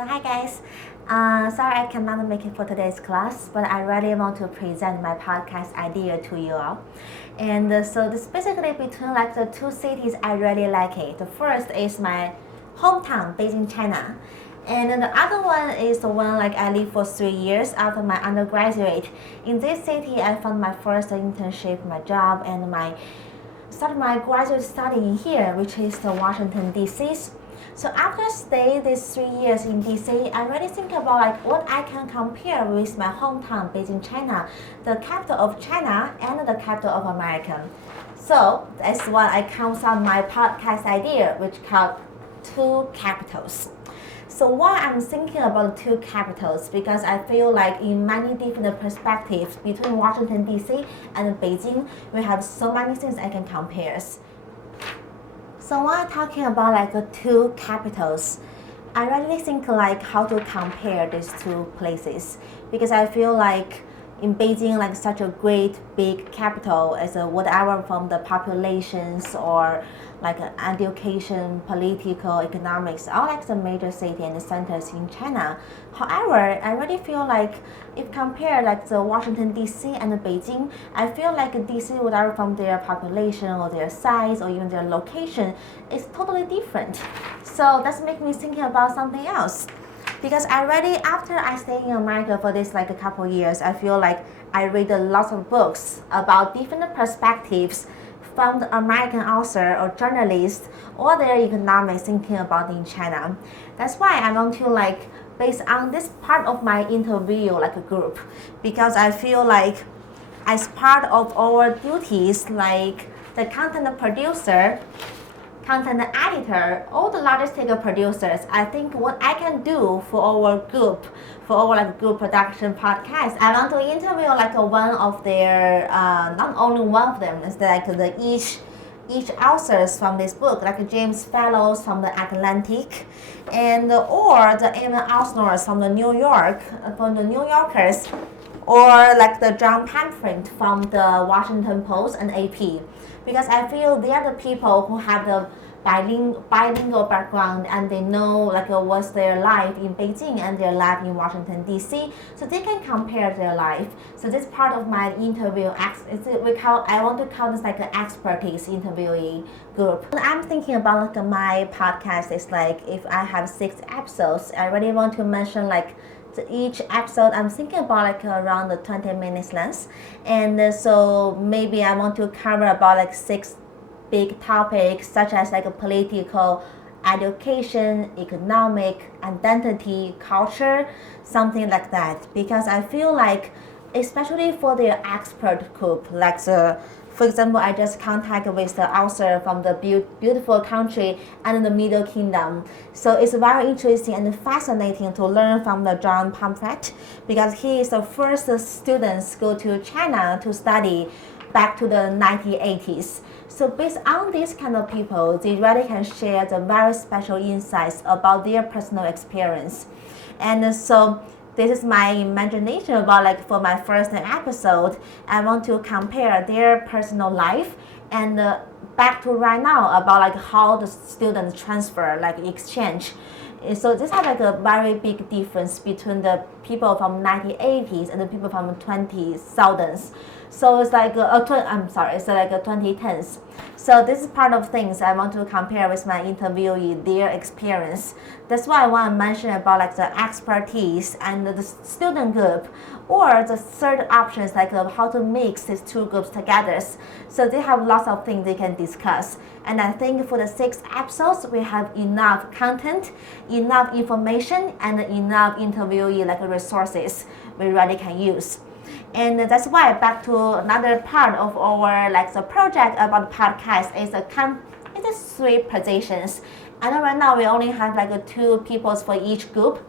So hi guys, sorry I cannot make it for today's class, but I really want to present my podcast idea to you all. And so this basically between like the two cities I really like it. The first is my hometown, Beijing, China. And then the other one is the one like I lived for 3 years after my undergraduate. In this city, I found my first internship, my job, and started my graduate study here, which is the Washington D.C. So after stay these 3 years in DC, I really think about like what I can compare with my hometown, Beijing, China, the capital of China and the capital of America. So that's why I comes up my podcast idea, which called Two Capitals. So why I'm thinking about two capitals, because I feel like in many different perspectives between Washington DC and Beijing, we have so many things I can compare. So when I'm talking about like the two capitals, I really think like how to compare these two places, because I feel like in Beijing, like such a great big capital as a whatever from the populations or like education, political, economics, all like the major city and the centers in China. However, I really feel like if compare like the Washington DC and the Beijing, I feel like DC, whatever from their population or their size or even their location, is totally different. So that's make me thinking about something else. Because I already, after I stayed in America for this like a couple years, I feel like I read a lot of books about different perspectives from the American author or journalist or their economics thinking about in China. That's why I want to like based on this part of my interview like a group, because I feel like as part of our duties like the content producer, content editor, all the logistic producers, I think what I can do for our group, for our like group production podcast, I want to interview like one of their, not only one of them, it's like each authors from this book, like James Fallows from the Atlantic, and or the Evan Osnors from the New York, from the New Yorkers, or like the John Pamphlet from the Washington Post and AP, because I feel they are the people who have the bilingual background and they know like what's their life in Beijing and their life in Washington DC, so they can compare their life. So this part of my interview, I want to call this like an expertise interviewing group. When I'm thinking about like my podcast, is like if I have 6 episodes, I really want to mention like each episode I'm thinking about like around the 20 minutes length, and so maybe I want to cover about like 6 big topics such as like a political, education, economic, identity, culture, something like that, because I feel like especially for the expert group, like for example, I just contacted with the author from the beautiful country and the Middle Kingdom. So it's very interesting and fascinating to learn from the John Pamphlet, because he is the first student to go to China to study back to the 1980s. So based on these kind of people, they really can share the very special insights about their personal experience. And so this is my imagination about like for my first episode, I want to compare their personal life and back to right now about like how the students transfer, like exchange. So this has like a very big difference between the people from 1980s and the people from 2000s. So it's like it's like a 2010s. So this is part of things I want to compare with my interviewee, their experience. That's why I want to mention about like the expertise and the student group, or the third options like how to mix these two groups together. So they have lots of things they can discuss. And I think for the 6 episodes, we have enough content, enough information, and enough interviewee like resources we really can use. And that's why back to another part of our like the project about the podcast is it is 3 positions. And right now we only have like 2 people for each group.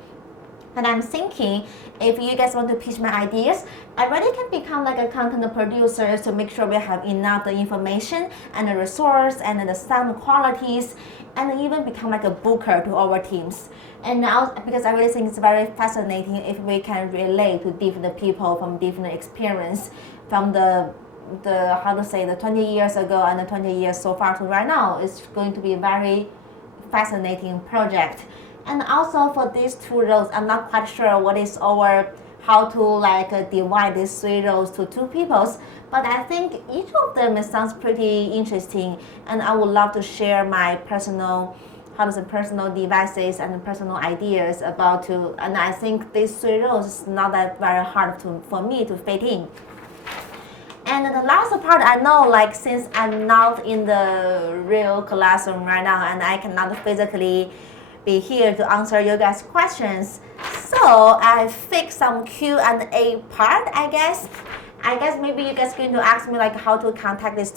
And I'm thinking, if you guys want to pitch my ideas, I really can become like a content producer to make sure we have enough the information and the resource and the sound qualities, and even become like a booker to our teams. And now, because I really think it's very fascinating if we can relate to different people from different experience, from the how to say the 20 years ago and the 20 years so far to right now, it's going to be a very fascinating project. And also for these two roles, I'm not quite sure what is our how to divide these three roles to two peoples. But I think each of them sounds pretty interesting, and I would love to share my personal personal devices and personal ideas about to. And I think these three roles is not that very hard for me to fit in. And the last part, I know, like, since I'm not in the real classroom right now and I cannot physically be here to answer you guys' questions, so I fixed some Q&A part, I guess. I guess maybe you guys going to ask me like how to contact these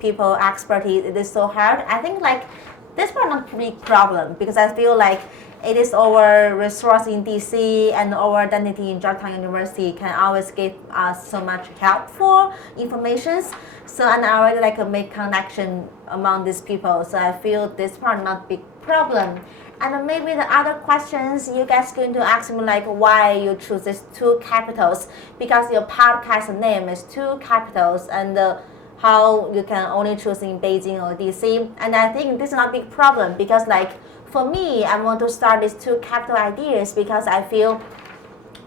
people expertise. It is so hard. I think like this part not a big problem because I feel like it is our resource in DC and our identity in Georgetown University can always give us so much helpful informations. So and I already like make connection among these people. So I feel this part not big problem. And maybe the other questions you guys going to ask me like why you choose these two capitals because your podcast name is two capitals and how you can only choose in Beijing or DC. And I think this is not a big problem because like for me, I want to start these two capital ideas because I feel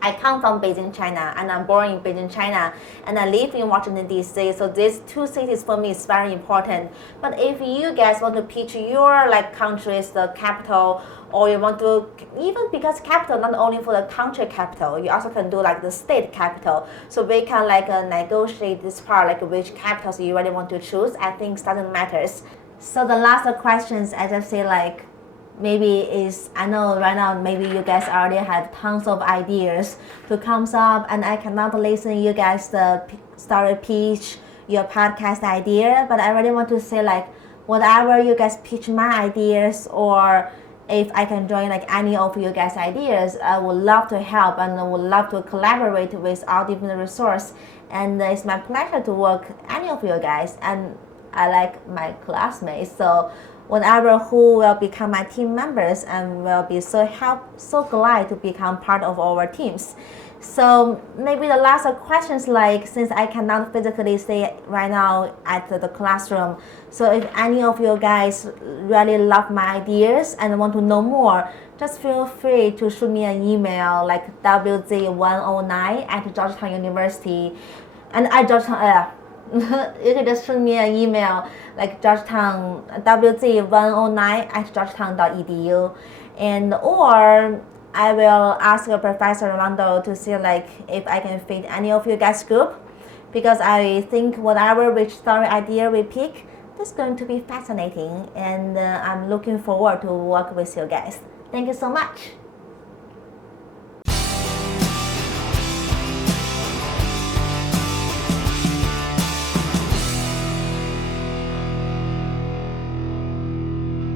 I come from Beijing, China, and I'm born in Beijing, China, and I live in Washington, D.C. So these two cities for me is very important. But if you guys want to pitch your like country's the capital, or you want to even because capital not only for the country capital, you also can do like the state capital. So we can like negotiate this part like which capitals you really want to choose. I think it doesn't matters. So the last questions I just say like. Maybe is I know right now maybe you guys already have tons of ideas to come up and I cannot listen you guys the story pitch your podcast idea, but I really want to say like whatever you guys pitch my ideas or if I can join like any of you guys ideas, I would love to help and I would love to collaborate with all different resources, and it's my pleasure to work any of you guys, and I like my classmates. So whatever who will become my team members and will be so glad to become part of our teams. So maybe the last questions like since I cannot physically stay right now at the classroom, so if any of you guys really love my ideas and want to know more, just feel free to shoot me an email like wz109@Georgetown University, and at Georgetown. You can just shoot me an email like Georgetown wz109@georgetown.edu, and or I will ask Professor Rolando to see like if I can fit any of you guys group, because I think whatever which story idea we pick, this is going to be fascinating, and I'm looking forward to work with you guys. Thank you so much.